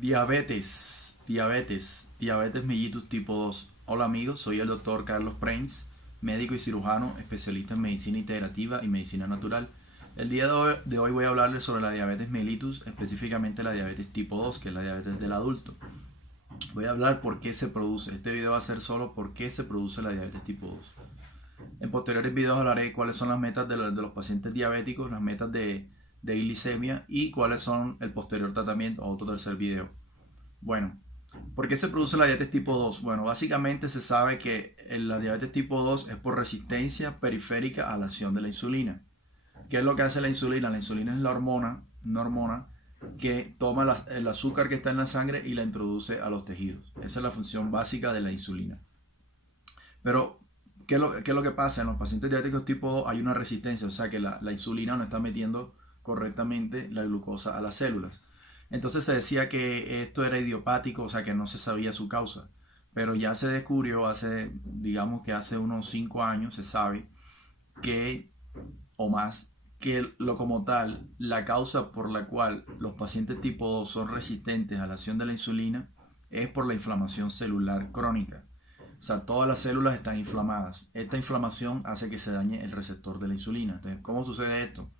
Diabetes mellitus tipo 2. Hola amigos, soy el doctor Carlos Prenz, médico y cirujano, especialista en medicina integrativa y medicina natural. El día de hoy voy a hablarles sobre la diabetes mellitus, específicamente la diabetes tipo 2, que es la diabetes del adulto. Voy a hablar por qué se produce. Este video va a ser solo por qué se produce la diabetes tipo 2. En posteriores videos hablaré cuáles son las metas de los pacientes diabéticos, las metas de glicemia y cuáles son el posterior tratamiento, otro tercer video. Bueno, ¿por qué se produce la diabetes tipo 2? Bueno, básicamente se sabe que la diabetes tipo 2 es por resistencia periférica a la acción de la insulina. ¿Qué es lo que hace la insulina? La insulina es una hormona que toma el azúcar que está en la sangre y la introduce a los tejidos. Esa es la función básica de la insulina. Pero, ¿qué es lo que pasa? En los pacientes diabéticos tipo 2 hay una resistencia, o sea que la insulina no está metiendo correctamente la glucosa a las células. Entonces se decía que esto era idiopático, o sea que no se sabía su causa. Pero ya se descubrió digamos que hace unos 5 años, se sabe que, o más, que como tal, la causa por la cual los pacientes tipo 2 son resistentes a la acción de la insulina es por la inflamación celular crónica. O sea, todas las células están inflamadas. Esta inflamación hace que se dañe el receptor de la insulina. Entonces, ¿cómo sucede esto?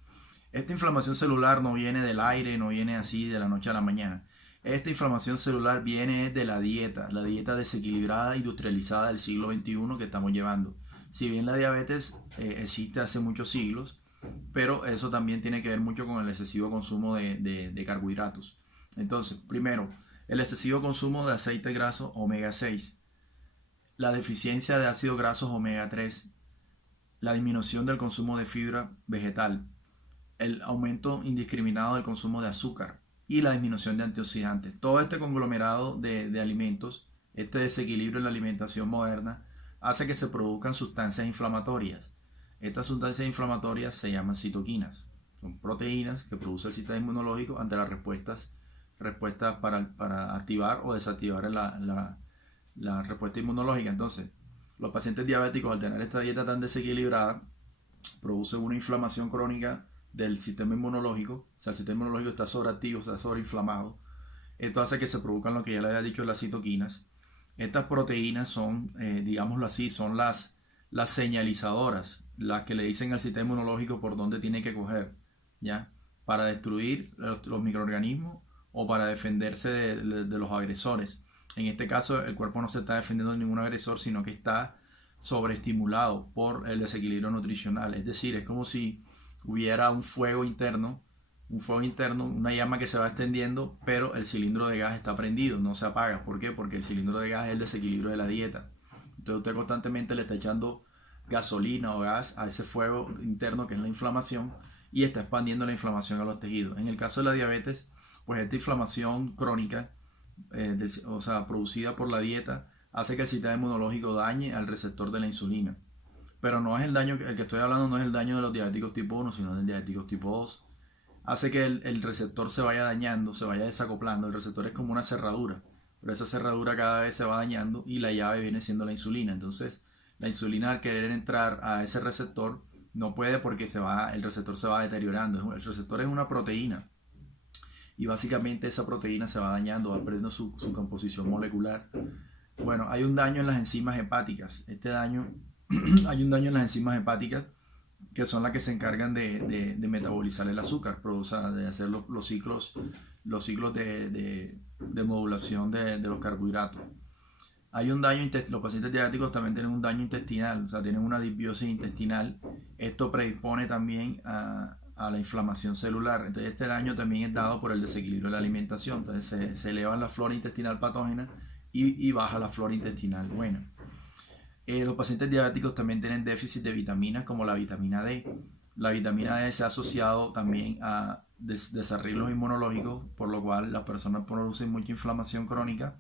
Esta inflamación celular no viene del aire, no viene así de la noche a la mañana. Esta inflamación celular viene de la dieta desequilibrada, industrializada del siglo XXI que estamos llevando. Si bien la diabetes existe hace muchos siglos, pero eso también tiene que ver mucho con el excesivo consumo de carbohidratos. Entonces, primero, el excesivo consumo de aceite graso omega 6, la deficiencia de ácidos grasos omega 3, la disminución del consumo de fibra vegetal, el aumento indiscriminado del consumo de azúcar y la disminución de antioxidantes. Todo este conglomerado de alimentos, este desequilibrio en la alimentación moderna, hace que se produzcan sustancias inflamatorias. Estas sustancias inflamatorias se llaman citoquinas. Son proteínas que produce el sistema inmunológico ante las respuestas para activar o desactivar la respuesta inmunológica. Entonces, los pacientes diabéticos, al tener esta dieta tan desequilibrada, producen una inflamación crónica del sistema inmunológico. O sea, el sistema inmunológico está sobreactivo, está sobreinflamado. Esto hace que se produzcan lo que ya le había dicho, las citoquinas. Estas proteínas son, digámoslo así, son las señalizadoras, las que le dicen al sistema inmunológico por dónde tiene que coger, ¿ya? Para destruir los microorganismos o para defenderse de los agresores. En este caso, el cuerpo no se está defendiendo de ningún agresor, sino que está sobreestimulado por el desequilibrio nutricional. Es decir, es como si hubiera un fuego interno, una llama que se va extendiendo, pero el cilindro de gas está prendido, no se apaga. ¿Por qué? Porque el cilindro de gas es el desequilibrio de la dieta. Entonces usted constantemente le está echando gasolina o gas a ese fuego interno que es la inflamación y está expandiendo la inflamación a los tejidos. En el caso de la diabetes, pues esta inflamación crónica, producida por la dieta, hace que el sistema inmunológico dañe al receptor de la insulina. Pero no es el daño, el que estoy hablando no es el daño de los diabéticos tipo 1, sino del diabéticos tipo 2. Hace que el receptor se vaya dañando, se vaya desacoplando. El receptor es como una cerradura, pero esa cerradura cada vez se va dañando y la llave viene siendo la insulina. Entonces, la insulina, al querer entrar a ese receptor, no puede porque el receptor se va deteriorando. El receptor es una proteína y básicamente esa proteína se va dañando, va perdiendo su composición molecular. Bueno, hay un daño en las enzimas hepáticas. Hay un daño en las enzimas hepáticas que son las que se encargan de metabolizar el azúcar, de hacer los ciclos de modulación de los carbohidratos. Hay un daño los pacientes diabéticos también tienen un daño intestinal, o sea, tienen una disbiosis intestinal. Esto predispone también a la inflamación celular. Entonces este daño también es dado por el desequilibrio de la alimentación. Entonces se eleva la flora intestinal patógena y baja la flora intestinal buena. Los pacientes diabéticos también tienen déficit de vitaminas como la vitamina D. La vitamina D se ha asociado también a desarreglos inmunológicos, por lo cual las personas producen mucha inflamación crónica,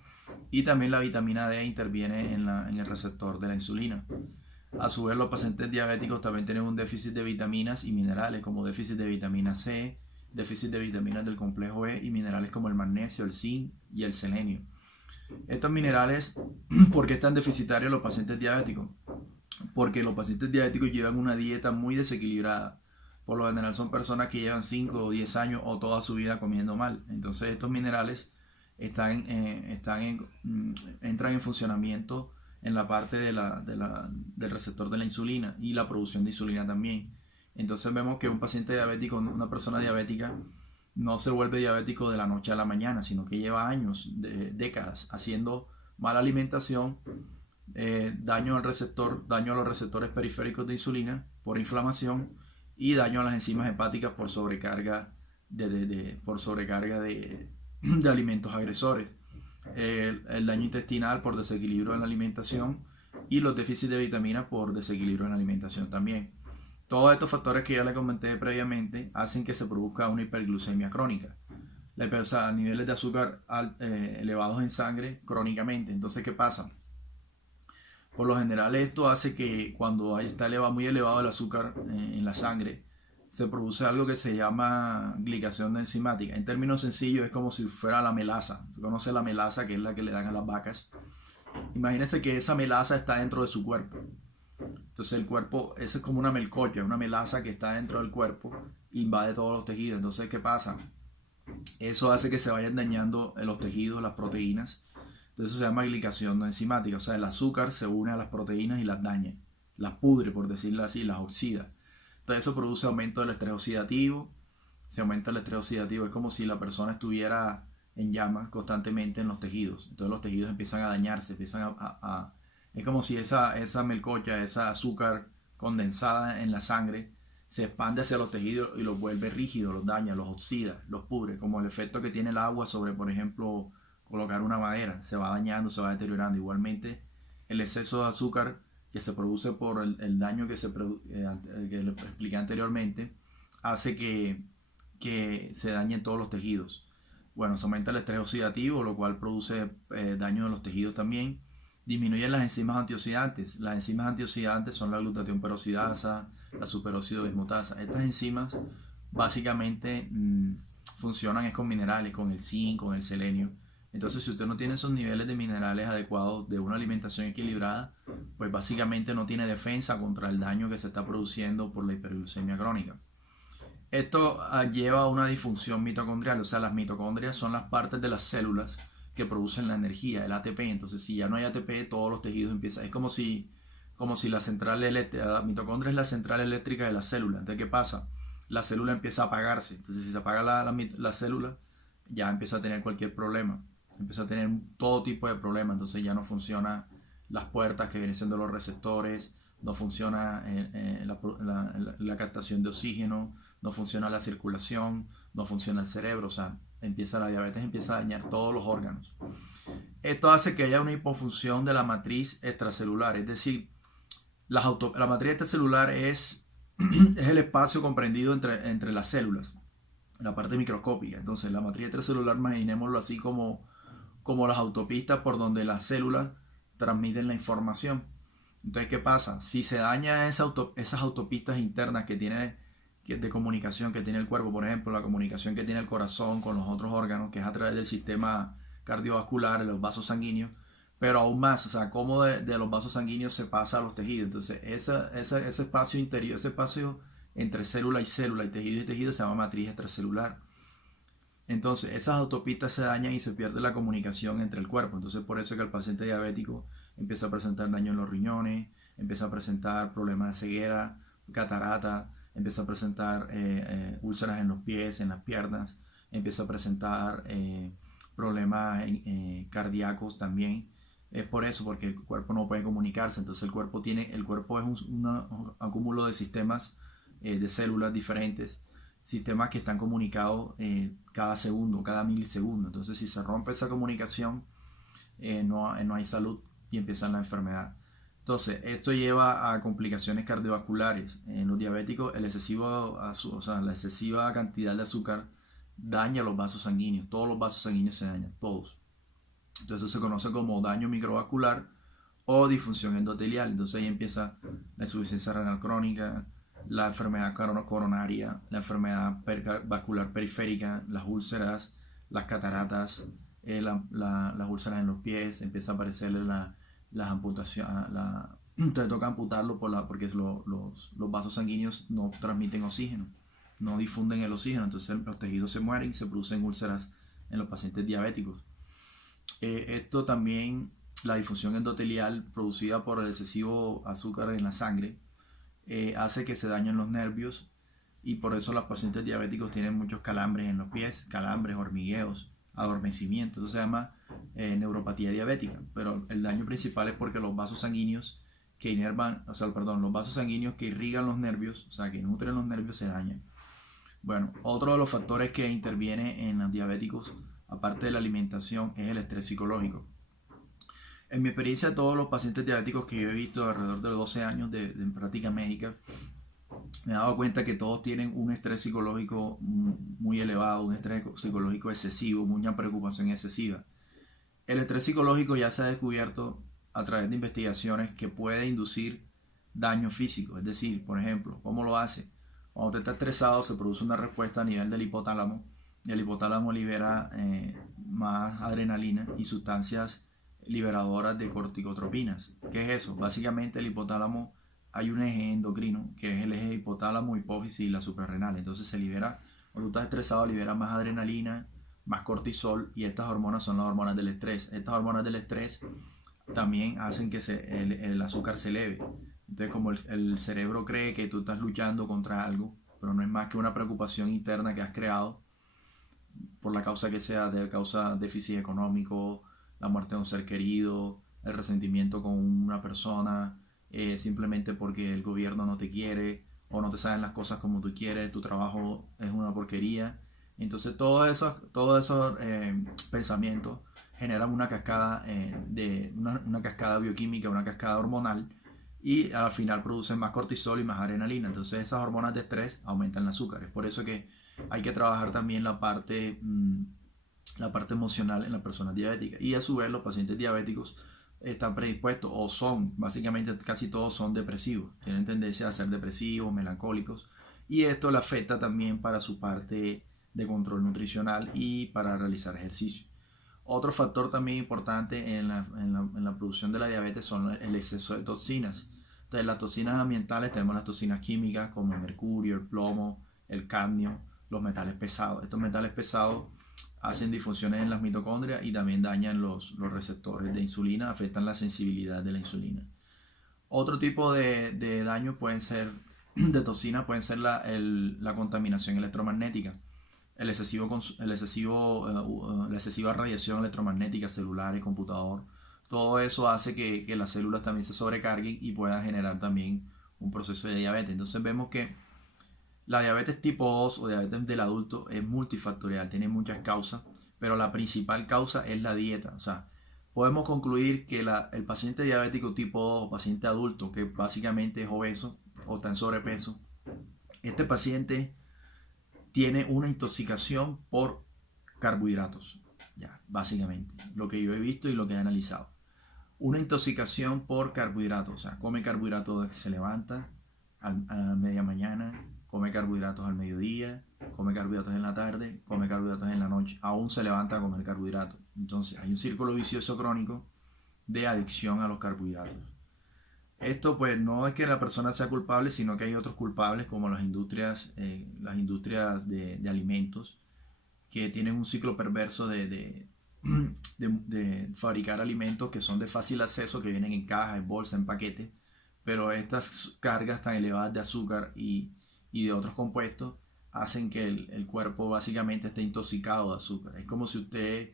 y también la vitamina D interviene en el receptor de la insulina. A su vez, los pacientes diabéticos también tienen un déficit de vitaminas y minerales como déficit de vitamina C, déficit de vitaminas del complejo E y minerales como el magnesio, el zinc y el selenio. Estos minerales, ¿por qué están deficitarios los pacientes diabéticos? Porque los pacientes diabéticos llevan una dieta muy desequilibrada. Por lo general son personas que llevan 5 o 10 años o toda su vida comiendo mal. Entonces estos minerales entran en funcionamiento en la parte del receptor de la insulina y la producción de insulina también. Entonces vemos que un paciente diabético, una persona diabética, no se vuelve diabético de la noche a la mañana, sino que lleva años, décadas, haciendo mala alimentación, daño al receptor, daño a los receptores periféricos de insulina por inflamación y daño a las enzimas hepáticas por sobrecarga de alimentos agresores. El daño intestinal por desequilibrio en la alimentación y los déficits de vitaminas por desequilibrio en la alimentación también. Todos estos factores que ya le comenté previamente hacen que se produzca una hiperglucemia crónica. O sea, niveles de azúcar elevados en sangre crónicamente. Entonces, ¿qué pasa? Por lo general esto hace que cuando está muy elevado el azúcar en la sangre, se produce algo que se llama glicación enzimática. En términos sencillos es como si fuera la melaza. ¿Conoce la melaza, que es la que le dan a las vacas? Imagínense que esa melaza está dentro de su cuerpo. Entonces el cuerpo, eso es como una melcocha, una melaza que está dentro del cuerpo, invade todos los tejidos. Entonces, ¿qué pasa? Eso hace que se vayan dañando los tejidos, las proteínas. Entonces eso se llama glicación enzimática. O sea, el azúcar se une a las proteínas y las daña, las pudre, por decirlo así, las oxida. Entonces eso produce aumento del estrés oxidativo. Se aumenta el estrés oxidativo, es como si la persona estuviera en llamas constantemente en los tejidos. Entonces los tejidos empiezan a dañarse, es como si esa melcocha, esa azúcar condensada en la sangre, se expande hacia los tejidos y los vuelve rígidos, los daña, los oxida, los pudre, como el efecto que tiene el agua sobre, por ejemplo, colocar una madera, se va dañando, se va deteriorando. Igualmente, el exceso de azúcar que se produce por el daño que le expliqué anteriormente, hace que se dañen todos los tejidos. Bueno, se aumenta el estrés oxidativo, lo cual produce daño en los tejidos también. Disminuyen las enzimas antioxidantes. Las enzimas antioxidantes son la glutatión peroxidasa, la superóxido dismutasa. Estas enzimas básicamente funcionan con minerales, con el zinc, con el selenio. Entonces, si usted no tiene esos niveles de minerales adecuados de una alimentación equilibrada, pues básicamente no tiene defensa contra el daño que se está produciendo por la hiperglucemia crónica. Esto lleva a una disfunción mitocondrial. O sea, las mitocondrias son las partes de las células que producen la energía, el ATP. Entonces, si ya no hay ATP, todos los tejidos empiezan. Es como si la central eléctrica, la mitocondria es la central eléctrica de la célula. Entonces, ¿qué pasa? La célula empieza a apagarse. Entonces, si se apaga la célula, ya empieza a tener cualquier problema. Empieza a tener todo tipo de problemas. Entonces, ya no funcionan las puertas que vienen siendo los receptores, no funciona la captación de oxígeno, no funciona la circulación, no funciona el cerebro. O sea, la diabetes empieza a dañar todos los órganos. Esto hace que haya una hipofunción de la matriz extracelular, es decir, la matriz extracelular es el espacio comprendido entre las células, la parte microscópica. Entonces la matriz extracelular, imaginémoslo así como las autopistas por donde las células transmiten la información. Entonces, ¿qué pasa? Si se daña esas autopistas internas que tiene de comunicación que tiene el cuerpo, por ejemplo, la comunicación que tiene el corazón con los otros órganos, que es a través del sistema cardiovascular, de los vasos sanguíneos, pero aún más, o sea, cómo de los vasos sanguíneos se pasa a los tejidos. Entonces, ese espacio interior, ese espacio entre célula y tejido se llama matriz extracelular. Entonces, esas autopistas se dañan y se pierde la comunicación entre el cuerpo. Entonces, por eso es que el paciente diabético empieza a presentar daño en los riñones, empieza a presentar problemas de ceguera, catarata, empieza a presentar úlceras en los pies, en las piernas, empieza a presentar problemas cardíacos también. Es por eso, porque el cuerpo no puede comunicarse. Entonces el cuerpo es un acúmulo de sistemas de células diferentes, sistemas que están comunicados cada segundo, cada milisegundo. Entonces si se rompe esa comunicación, no hay salud y empieza la enfermedad. Entonces, esto lleva a complicaciones cardiovasculares. En los diabéticos, la excesiva cantidad de azúcar daña los vasos sanguíneos. Todos los vasos sanguíneos se dañan, todos. Entonces, eso se conoce como daño microvascular o disfunción endotelial. Entonces, ahí empieza la insuficiencia renal crónica, la enfermedad coronaria, la enfermedad vascular periférica, las úlceras, las cataratas, las úlceras en los pies, empieza a aparecer las amputaciones, te toca amputarlo porque los vasos sanguíneos no transmiten oxígeno, no difunden el oxígeno, entonces los tejidos se mueren y se producen úlceras en los pacientes diabéticos. Esto también, la disfunción endotelial producida por el excesivo azúcar en la sangre, hace que se dañen los nervios, y por eso los pacientes diabéticos tienen muchos calambres en los pies, calambres, hormigueos, adormecimiento. Eso se llama neuropatía diabética, pero el daño principal es porque los vasos sanguíneos que inervan, los vasos sanguíneos que irrigan los nervios, o sea, que nutren los nervios, se dañan. Bueno, otro de los factores que interviene en los diabéticos, aparte de la alimentación, es el estrés psicológico. En mi experiencia, todos los pacientes diabéticos que yo he visto alrededor de 12 años de práctica médica, me he dado cuenta que todos tienen un estrés psicológico muy elevado, un estrés psicológico excesivo, mucha preocupación excesiva. El estrés psicológico ya se ha descubierto a través de investigaciones que puede inducir daño físico. Es decir, por ejemplo, ¿cómo lo hace? Cuando usted está estresado, se produce una respuesta a nivel del hipotálamo, y el hipotálamo libera más adrenalina y sustancias liberadoras de corticotropinas. ¿Qué es eso? Básicamente el hipotálamo, hay un eje endocrino que es el eje hipotálamo, hipófisis y la suprarrenal. Entonces se libera, cuando tú estás estresado, libera más adrenalina, más cortisol, y estas hormonas son las hormonas del estrés. Estas hormonas del estrés también hacen que el azúcar se eleve. Entonces, como el cerebro cree que tú estás luchando contra algo, pero no es más que una preocupación interna que has creado por la causa que sea, de causa déficit económico, la muerte de un ser querido, el resentimiento con una persona, simplemente porque el gobierno no te quiere o no te saben las cosas como tú quieres, tu trabajo es una porquería. Entonces todos esos pensamientos generan una cascada, una cascada bioquímica, una cascada hormonal, y al final producen más cortisol y más adrenalina. Entonces esas hormonas de estrés aumentan el azúcar. Es por eso que hay que trabajar también la parte emocional en las personas diabéticas. Y a su vez los pacientes diabéticos están predispuestos, o son, básicamente casi todos son depresivos, tienen tendencia a ser depresivos, melancólicos, y esto le afecta también para su parte de control nutricional y para realizar ejercicio. Otro factor también importante en la producción de la diabetes son el exceso de toxinas. Entonces, las toxinas ambientales, tenemos las toxinas químicas como el mercurio, el plomo, el cadmio, los metales pesados. Estos metales pesados hacen disfunciones en las mitocondrias y también dañan los receptores de insulina, afectan la sensibilidad de la insulina. Otro tipo de daño pueden ser, de toxinas, pueden ser la contaminación electromagnética, la excesiva radiación electromagnética, celulares, computador. Todo eso hace que las células también se sobrecarguen y puedan generar también un proceso de diabetes. Entonces vemos que la diabetes tipo 2 o diabetes del adulto es multifactorial, tiene muchas causas, pero la principal causa es la dieta. O sea, podemos concluir que el paciente diabético tipo 2 o paciente adulto, que básicamente es obeso o está en sobrepeso, este paciente tiene una intoxicación por carbohidratos. Ya, básicamente, lo que yo he visto y lo que he analizado. Una intoxicación por carbohidratos, o sea, come carbohidratos, se levanta a media mañana, come carbohidratos al mediodía, come carbohidratos en la tarde, come carbohidratos en la noche, aún se levanta a comer carbohidratos. Entonces hay un círculo vicioso crónico de adicción a los carbohidratos. Esto pues no es que la persona sea culpable, sino que hay otros culpables como las industrias de alimentos, que tienen un ciclo perverso de fabricar alimentos que son de fácil acceso, que vienen en caja, en bolsa, en paquete, pero estas cargas tan elevadas de azúcar y de otros compuestos hacen que el cuerpo básicamente esté intoxicado de azúcar. Es como si usted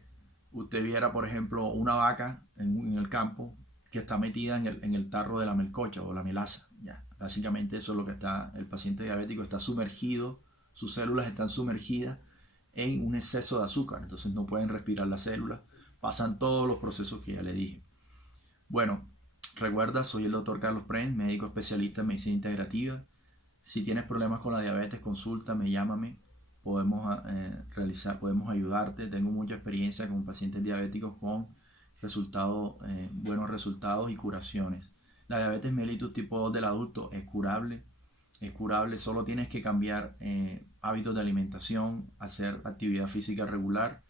viera, por ejemplo, una vaca en el campo que está metida en el tarro de la melcocha o la melaza. Ya, básicamente eso es lo que está, el paciente diabético está sumergido, sus células están sumergidas en un exceso de azúcar, entonces no pueden respirar las células, pasan todos los procesos que ya le dije. Bueno, recuerda, soy el doctor Carlos Prenz, médico especialista en medicina integrativa. Si tienes problemas con la diabetes, consúltame, llámame, podemos ayudarte. Tengo mucha experiencia con pacientes diabéticos con buenos resultados y curaciones. La diabetes mellitus tipo 2 del adulto es curable, solo tienes que cambiar hábitos de alimentación, hacer actividad física regular,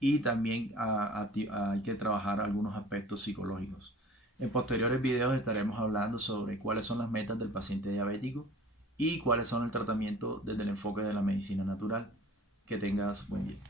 y también hay que trabajar algunos aspectos psicológicos. En posteriores videos estaremos hablando sobre cuáles son las metas del paciente diabético y cuáles son el tratamiento desde el enfoque de la medicina natural. Que tengas buen día.